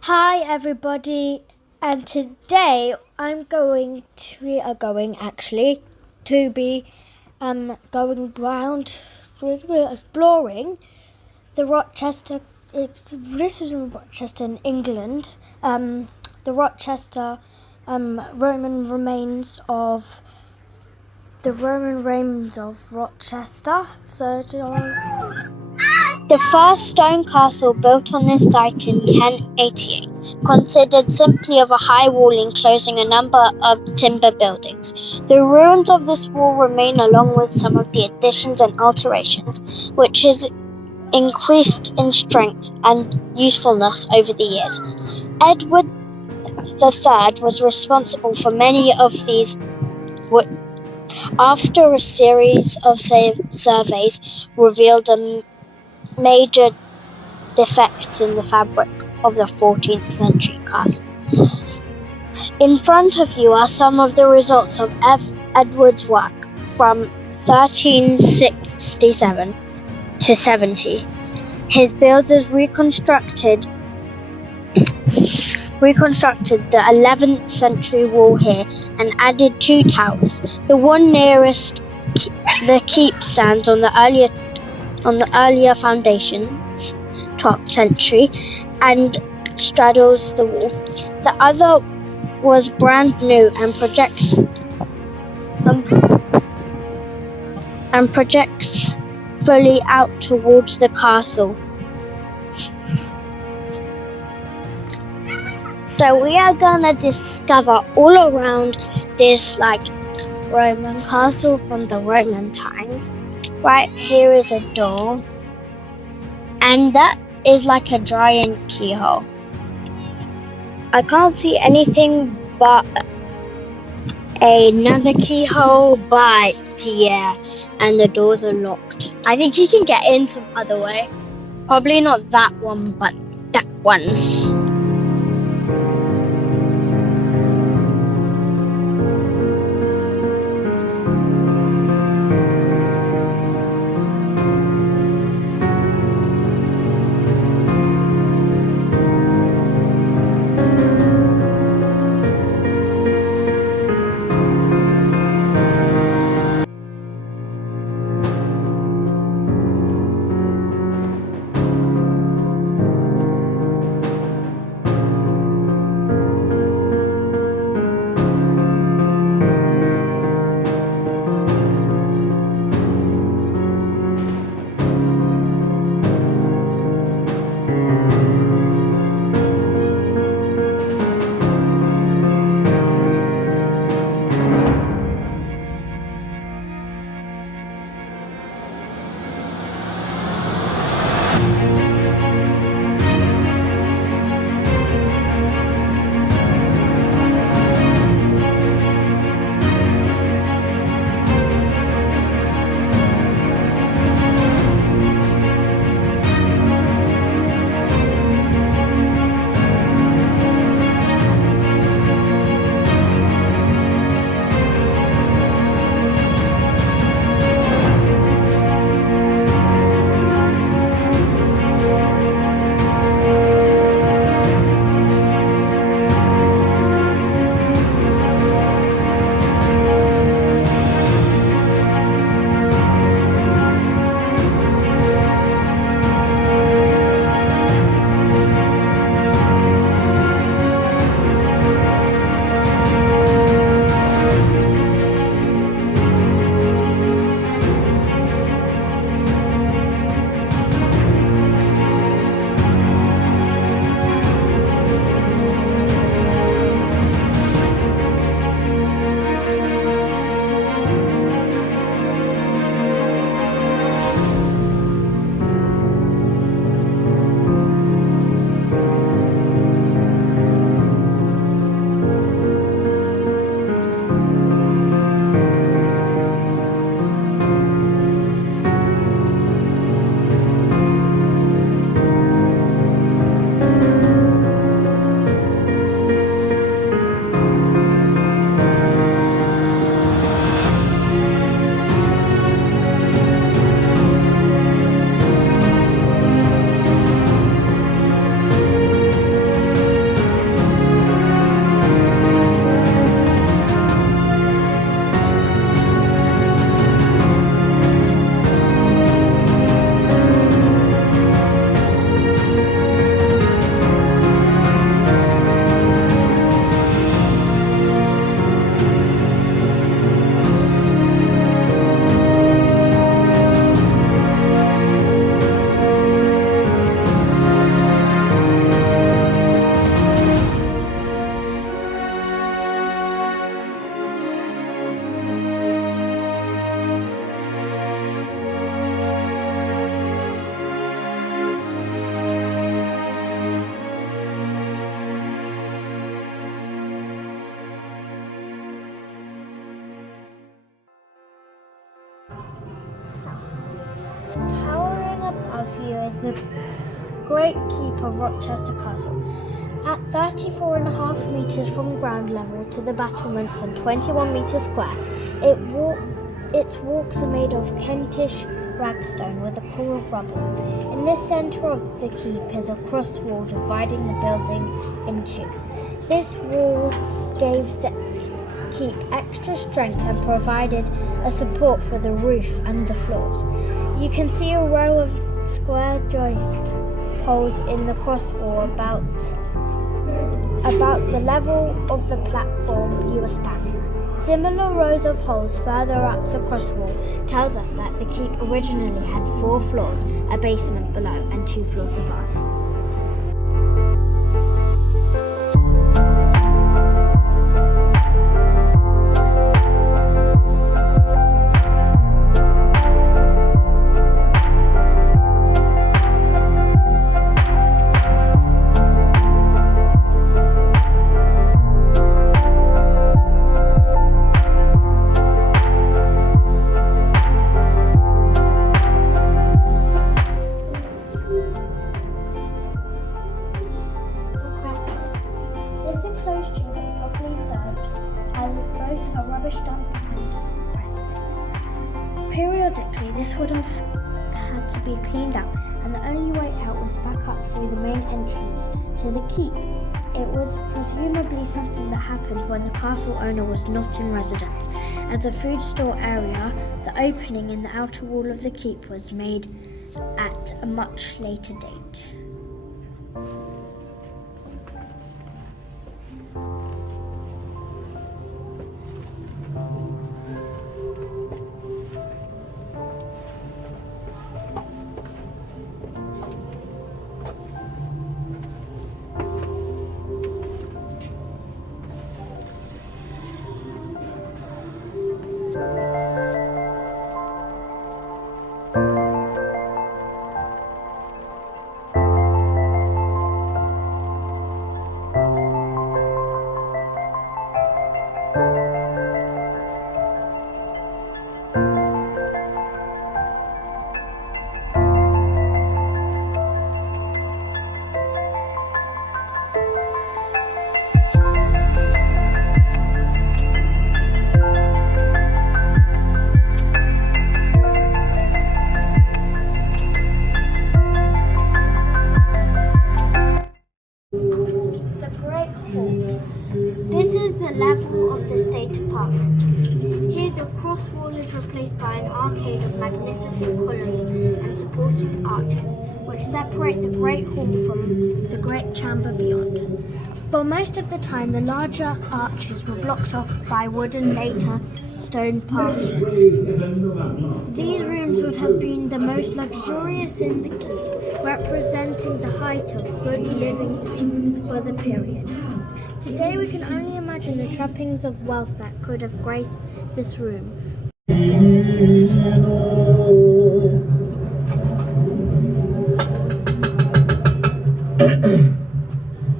Hi everybody, and today we are going to be going around exploring the Rochester. This is in Rochester in England. The Rochester Roman remains of Rochester. The first stone castle built on this site in 1088 consisted simply of a high wall enclosing a number of timber buildings. The ruins of this wall remain along with some of the additions and alterations, which has increased in strength and usefulness over the years. Edward III was responsible for many of these. After a series of surveys revealed major defects in the fabric of the 14th century castle. In front of you are some of the results of Edward's work from 1367 to 70. His builders reconstructed the 11th century wall here and added 2 towers. The one nearest the keep stands on the earlier foundations, 12th century, and straddles the wall. The other was brand new and projects fully out towards the castle. So we are gonna discover all around this Roman castle from the Roman times. Right here is a door, and that is like a giant keyhole. I can't see anything but another keyhole, but yeah, and the doors are locked. I think you can get in some other way. Probably not that one, but that one. Towering above you is the great keep of Rochester Castle. At 34.5 metres from ground level to the battlements and 21 metres square, its walks are made of Kentish ragstone with a core of rubble. In the centre of the keep is a cross wall dividing the building in two. This wall gave the keep extra strength and provided a support for the roof and the floors. You can see a row of square joist holes in the cross wall about the level of the platform you are standing. Similar rows of holes further up the cross wall tells us that the keep originally had 4 floors, a basement below and 2 floors above. This enclosed chamber probably served as both a rubbish dump and a crest. Periodically, this would have had to be cleaned out, and the only way out was back up through the main entrance to the keep. It was presumably something that happened when the castle owner was not in residence. As a food store area, the opening in the outer wall of the keep was made at a much later date. This is the level of the state apartments. Here the cross wall is replaced by an arcade of magnificent columns and supporting arches, which separate the great hall from the great chamber beyond. For most of the time, the larger arches were blocked off by wooden, later stone partitions. These rooms would have been the most luxurious in the keep, representing the height of good living for the period. Today we can only imagine the trappings of wealth that could have graced this room.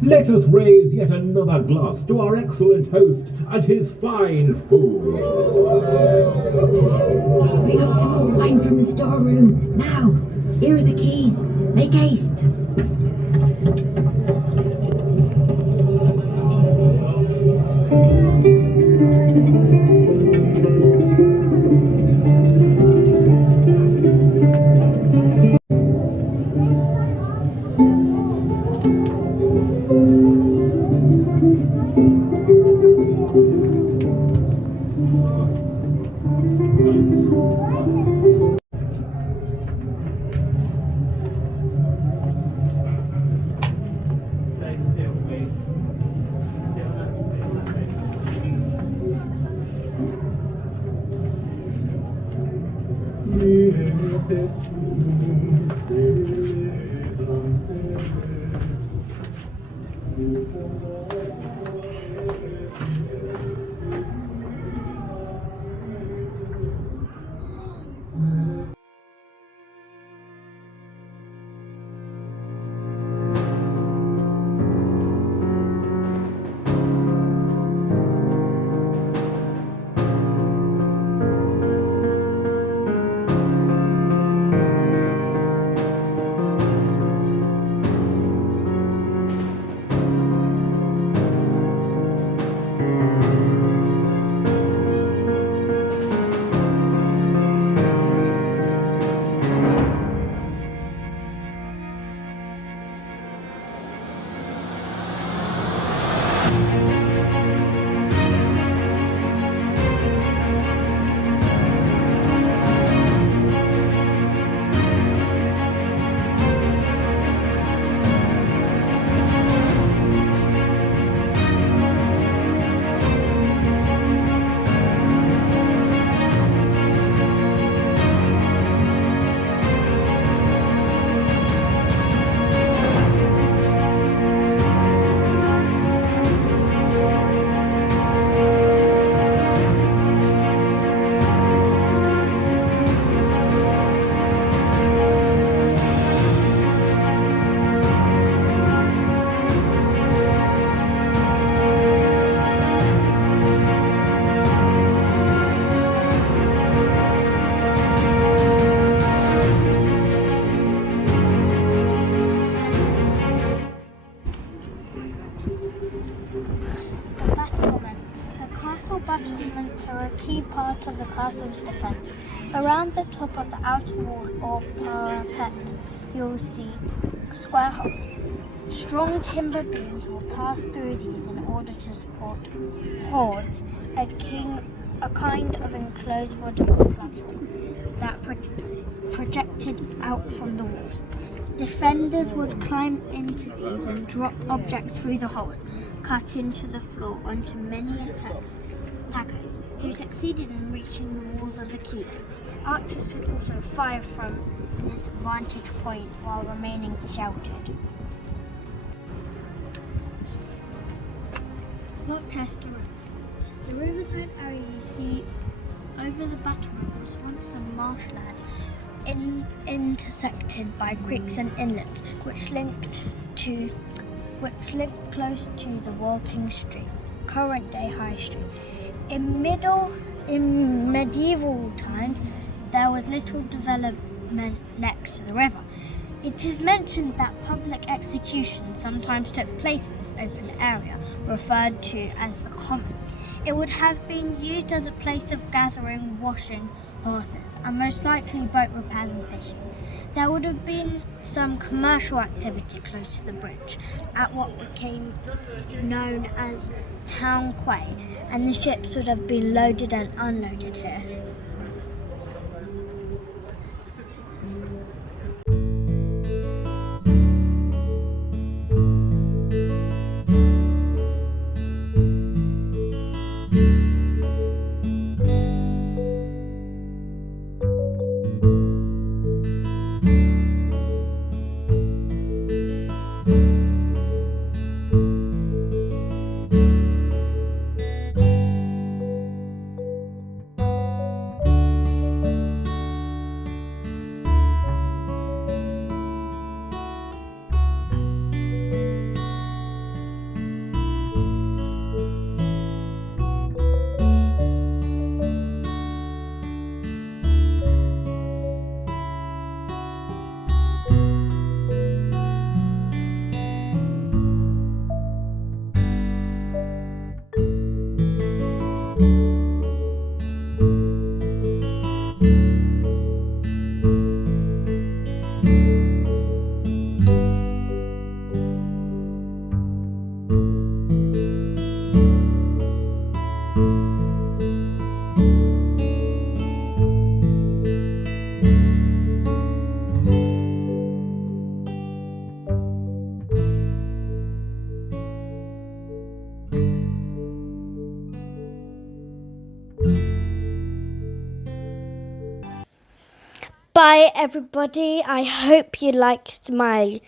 Let us raise yet another glass to our excellent host and his fine food. Bring up some more wine from the storeroom. Now, here are the keys. Make haste. part of the castle's defence. Around the top of the outer wall or parapet, you'll see square holes. Strong timber beams will pass through these in order to support hoards, a kind of enclosed wooden platform that projected out from the walls. Defenders would climb into these and drop objects through the holes, cut into the floor onto many attackers who succeeded in reaching the walls of the keep. Archers could also fire from this vantage point while remaining sheltered. Rochester Rivers. The riverside area you see over the battlement was once a marshland intersected by creeks and inlets, which linked close to the Watling Street, current-day High Street. In medieval times, there was little development next to the river. It is mentioned that public executions sometimes took place in this open area, referred to as the Common. It would have been used as a place of gathering, washing horses, and most likely boat repairs and fishing. There would have been some commercial activity close to the bridge, at what became known as Town Quay, and the ships would have been loaded and unloaded here. Bye everybody, I hope you liked my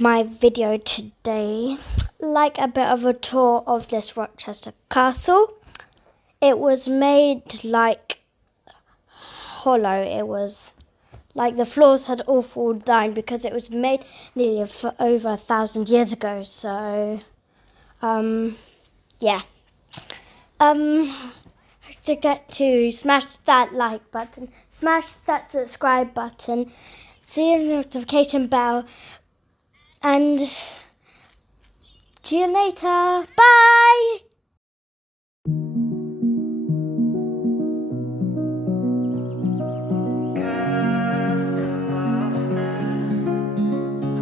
video today. Like a bit of a tour of this Rochester Castle. It was made like hollow, it was like the floors had all fallen down because it was made nearly for over 1,000 years ago, so yeah. Don't forget to smash that like button, smash that subscribe button, see the notification bell, and see you later. Bye!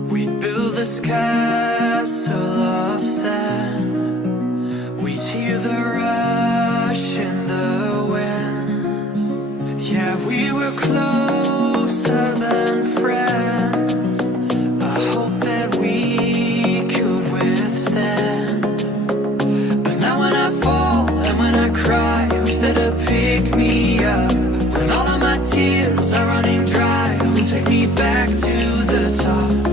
We build this castle of sand. We hear the rush in the wind. Yeah, we were closer than friends. I hope that we could withstand. But now when I fall and when I cry, who's there to pick me up? When all of my tears are running dry, who'll take me back to the top?